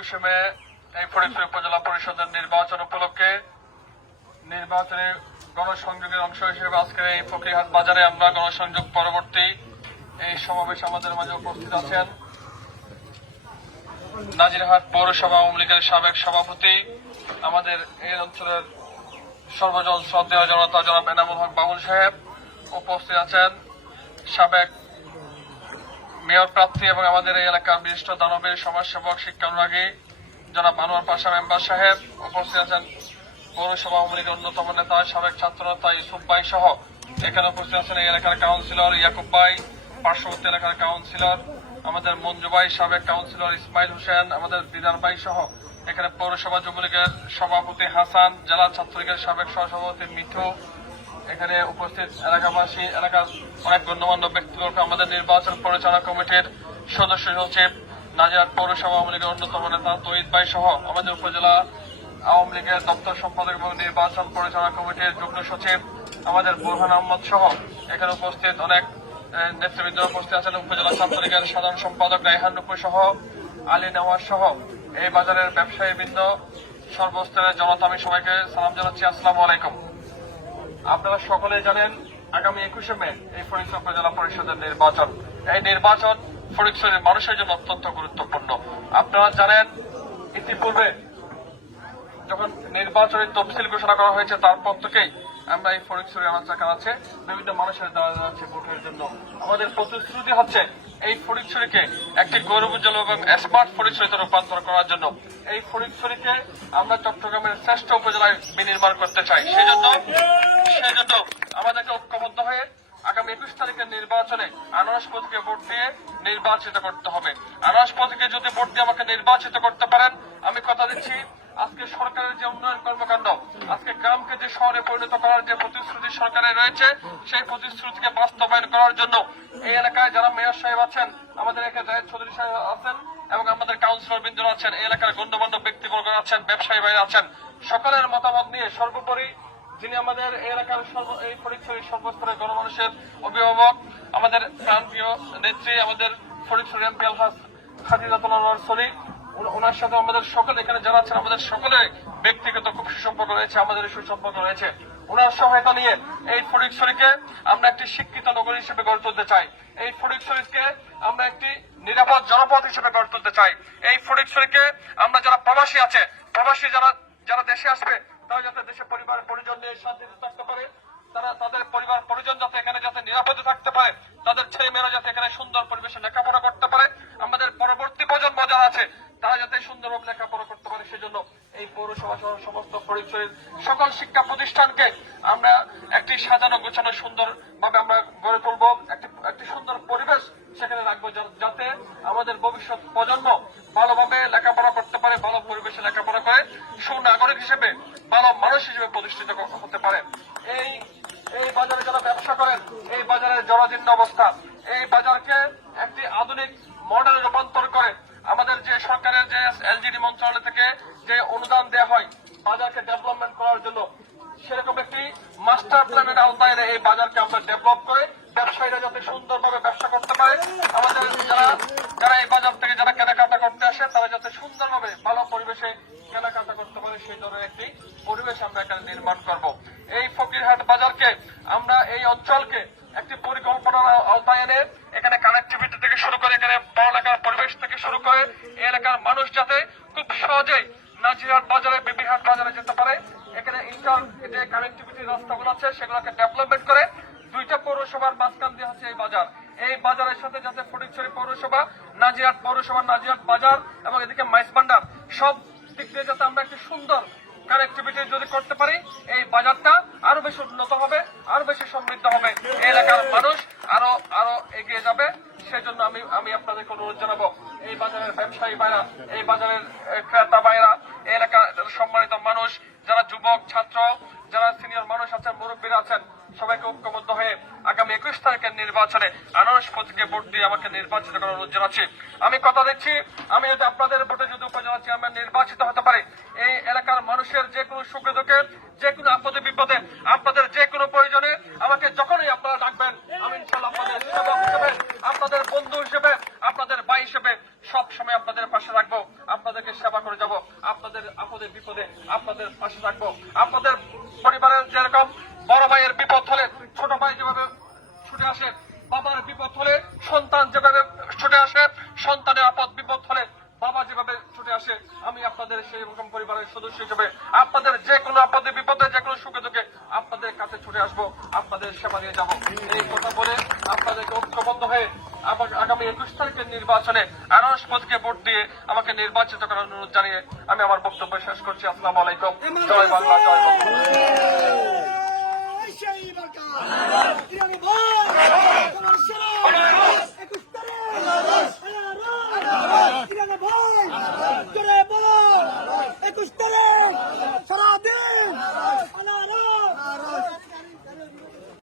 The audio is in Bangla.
একুশে মে এই ফরিদপুর উপজেলা পরিষদের নির্বাচন উপলক্ষে নির্বাচনে গণসংযোগের অংশ হিসেবে আজকের এই ফকিরহাট বাজারে আমরা গণসংযোগ পরবর্তী এই সমাবেশ আমাদের মাঝে উপস্থিত আছেন। নাজিরহাট পৌরসভা আওয়ামী লীগের সাবেক সভাপতি, আমাদের এই অঞ্চলের সর্বজন শ্রদ্ধেয় জনতা জনাব এনামুল হক বাবুল সাহেব উপস্থিত আছেন। সাবেক মেয়র প্রার্থী এবং আমাদের এই এলাকার বিশিষ্ট দানবের সমাজসেবক শিক্ষা অনুরাগী জনাব আনোয়ার পাশা মেম্বার সাহেব উপস্থিত আছেন। পৌরসভা আওয়ামী অন্যতম নেতা, সাবেক ছাত্র নেতা ইউসুফ ভাই সহ। এখানে উপস্থিত আছেন এই এলাকার কাউন্সিলর ইয়াকুব ভাই, পার্শ্ববর্তী এলাকার কাউন্সিলর আমাদের মঞ্জু ভাই, সাবেক কাউন্সিলর ইসমাইল হোসেন, আমাদের দিদার ভাই সহ। এখানে পৌরসভা যুবলীগের সভাপতি হাসান, জেলা ছাত্রলীগের সাবেক সহসভাপতি মিঠু এখানে উপস্থিত এলাকাবাসী, এলাকার অনেক গণ্যমান্য ব্যক্তিবর্গ, আমাদের নির্বাচন পরিচালনা কমিটির সদস্য সচিব নাজিরাট পৌরসভা আওয়ামী লীগের অন্যতম নেতা তৈদ ভাই সহ আমাদের উপজেলা আওয়ামী লীগের দপ্তর সম্পাদক এবং নির্বাচন পরিচালনা কমিটির যুগ্ম সচিব আমাদের বুরহান আহমদ সহ। এখানে উপস্থিত অনেক নেতৃবৃন্দ উপস্থিত আছেন, উপজেলা ছাত্রলীগের সাধারণ সম্পাদক রাইহান নুপুর সহ, আলী নেওয়াজ সহ। এই বাজারের ব্যবসায়ী ব্যবসায়ীবৃন্দ, সর্বস্তরের জনতা, আমি সবাইকে সালাম জানাচ্ছি। আসসালামু আলাইকুম। আপনারা সকলে জানেন, আগামী একুশে মে এই ফরিদপুর উপজেলা পরিষদের নির্বাচন। এই নির্বাচন ফরিদপুরের মানুষের জন্য অত্যন্ত গুরুত্বপূর্ণ। আপনারা জানেন, ইতিপূর্বে যখন নির্বাচনের তফসিল ঘোষণা করা হয়েছে তারপর থেকেই আমরা এই ফরিদপুরে আনাচা কানাচ্ছে বিভিন্ন মানুষের দেওয়া যাচ্ছে ভোটের জন্য। আমাদের প্রতিশ্রুতি হচ্ছে এই ফরিদছড়িকে একটি গৌরবোজ্জ্বল এবং স্মার্ট ফরিদছড়িতে রূপান্তর করার জন্য। এই ফরিদছড়িকে আমরা চট্টগ্রামের শ্রেষ্ঠ উপজেলায় বিনির্মাণ করতে চাই। সেই জন্য সেই জন্য আমাদেরকে ঐক্যবদ্ধ হয়ে আগামী একুশ তারিখের নির্বাচনে আনারস পথকে ভোট দিয়ে নির্বাচিত করতে হবে। আনারস পথকে যদি ভোট দিয়ে আমাকে নির্বাচিত করতে পারেন, আমি কথা দিচ্ছি, আজকে সরকারের যে উন্নয়ন কর্মকাণ্ড, আজকে গ্রামকে যে শহরে পরিণত করার যে প্রতিশ্রুতি সরকারের রয়েছে, সেই প্রতিশ্রুতিকে বাস্তবায়ন করার জন্য এই এলাকায় যারা মেয়র সাহেব আছেন, আমাদের এখানে জাহেদ চৌধুরী সাহেব আছেন এবং আমাদের কাউন্সিলর বৃন্দরা আছেন, এই এলাকার গণ্যমান্য ব্যক্তিবর্গ আছেন, ব্যবসায়ী ভাই আছেন। সকলের মতামত নিয়ে সর্বোপরি যিনি আমাদের এই এলাকার সর্ব এই ফরিদপুরের সর্বস্তরের গণমানুষের অভিভাবক, আমাদের প্রাণপ্রিয় নেত্রী, আমাদের ফরিদপুর এমপি আলহাজ খাদিজাতুল্লাহ ওনার সাথে আমাদের সকলে এখানে যারা আছেন, আমাদের সকলের ব্যক্তিগত খুব সুসম্পর্ক রয়েছে, আমাদের সুসম্পর্ক রয়েছে। ওনার সহায়তা নিয়ে এই ফরিদপুরকে আমরা একটি শিক্ষিত নগরী হিসেবে গড়ে তুলতে চাই। এই ফরিদপুরকে আমরা একটি নিরাপদ জনপদ হিসেবে গড়ে তুলতে চাই। এই ফরিদপুরকে আমরা যারা প্রবাসী আছে, প্রবাসী যারা যারা দেশে আসবে তারা যাতে দেশে পরিবার, পরিজন নিয়ে শান্তিতে থাকতে পারে, তারা তাদের পরিবার, পরিজন যাতে এখানে যাতে নিরাপদে থাকতে পারে, তাদের ছেলে মেয়েরা যাতে এখানে সুন্দর পরিবেশে লেখাপড়া করতে পারে, আমাদের পরবর্তী প্রজন্ম যারা আছে, তারা যাতে সুন্দরভাবে লেখাপড়া করতে পারে, সেজন্য এই পৌরসভা সহ সমস্ত পরিচয়ের সকল শিক্ষা প্রতিষ্ঠানকে আমরা একটি সাজানো গোছানো সুন্দর ভাবে আমরা গড়ে তুলবো, একটি একটি সুন্দর পরিবেশ সেখানে রাখব যাতে আমাদের ভবিষ্যৎ প্রজন্ম ভালোভাবে লেখাপড়া করতে পারে ভালো পরিবেশে লেখাপড়া করে সুনাগরিক হিসেবে ভালো মানুষ হিসেবে প্রতিষ্ঠিত ক- হতে পারে এই এই বাজারে যারা ব্যবসা করেন এই বাজারের জরাজীর্ণ অবস্থা। এই বাজারকে একটি আধুনিক মডেলে রূপান্তর করে আমাদের যে সরকারের যে এলজিডি মন্ত্রণালয় থেকে যে অনুদান দেওয়া হয়, বাজারকে ডেভেলপমেন্ট করার জন্য, সেরকম একটি মাস্টার প্ল্যানের আওতায় এই বাজারকে আমরা ডেভেলপ করে ব্যবসায়ীরা যাতে সুন্দরভাবে ব্যবসা করতে পারে। আমাদের যারা যারা এই বাজার থেকে যারা কেনাকাটা করতে আসে, তারা যাতে সুন্দরভাবে ভালো পরিবেশে কেনাকাটা করতে পারে, সেই ধরনের একটি পরিবেশ আমরা এখানে নির্মাণ করব। এই ফকিরহাট বাজারকে আমরা এই অঞ্চলকে একটি পরিকল্পনার আও- আওতায় এনে এখানে কানেক্টিভিটি থেকে শুরু করে এখানে পড়ালেখার পরিবেশ থেকে শুরু করে এলাকার মানুষ যাতে খুব সহজেই নাজিরহাট বাজারে বিবিহাট বাজারে যেতে পারে। এখানে ইন্টার যে কানেক্টিভিটি রাস্তাগুলো আছে, সেগুলোকে ডেভেলপমেন্ট করে দুইটা পৌরসভার মাঝখান দিয়ে হচ্ছে এই বাজার। এই বাজারের সাথে যাতে ফটিকছড়ি পৌরসভা, নাজিরহাট পৌরসভা, নাজিরহাট বাজার এবং এদিকে মাইসবান্ডার সব দিক দিয়ে যাতে আমরা একটি সুন্দর কানেক্টিভিটি যদি করতে পারি, এই বাজারটা আরও বেশি উন্নত হবে, আরও বেশি সমৃদ্ধ হবে। এলাকার মানুষ আরও আরও এগিয়ে যাবে। সেজন্য আমি আমি আপনাদেরকে অনুরোধ জানাব, এই বাজারের ব্যবসায়ী ভাইরা, এই বাজারের ক্রেতা ভাইরা এলাকার সম্মানিত মানুষ, যারা যুবক, ছাত্র, যারা সিনিয়র মানুষ আছেন, মুরব্বীরা আছেন, সবাইকে ঐক্যবদ্ধ হয়ে আগামী একুশ তারিখের নির্বাচনে আনারস প্রতীকে ভোট দিয়ে আমাকে নির্বাচিত করার অনুরোধ জানাচ্ছি। আমি কথা দিচ্ছি, আমি যদি আপনাদের ভোটে যদি উপজেলা চেয়ারম্যান নির্বাচিত মানুষের যে কোনো সুখে দুঃখে, যে কোনো আপদে বিপদে, আপনাদের যে কোনো প্রয়োজনে আমাকে যখনই আপনারা ডাকবেন, আমি আপনাদের বন্ধু হিসেবে, আপনাদের ভাই হিসেবে সব সময় আপনাদের পাশে রাখব, আপনাদেরকে সেবা করে যাব, আপনাদের আপদে বিপদে আপনাদের পাশে রাখব, আপনাদের পরিবারের যেরকম বড় ভাইয়ের বিপদ হলে, ছোট ভাই যেভাবে ছুটে আসে, বাবার বিপদ হলে সন্তান যেভাবে ছুটে আসে, সন্তানের আপদ আপনাদের সেই রকম পরিবারের সদস্য হিসেবে আপনাদের যে কোনো আপনাদের বিপদে যে কোনো সুখে দুঃখে আপনাদের কাছে ছুটে আসব আপনাদের সেবা নিয়ে যাব। এই কথা বলে আপনাদেরকে ঐক্যবদ্ধ হয়ে আমাকে আগামী একুশ তারিখের নির্বাচনে আনারস মজকে ভোট দিয়ে আমাকে নির্বাচিত করার অনুরোধ জানিয়ে আমি আমার বক্তব্য শেষ করছি। আসসালাম আলাইকুম। জয় বাংলা জয় বাংলা।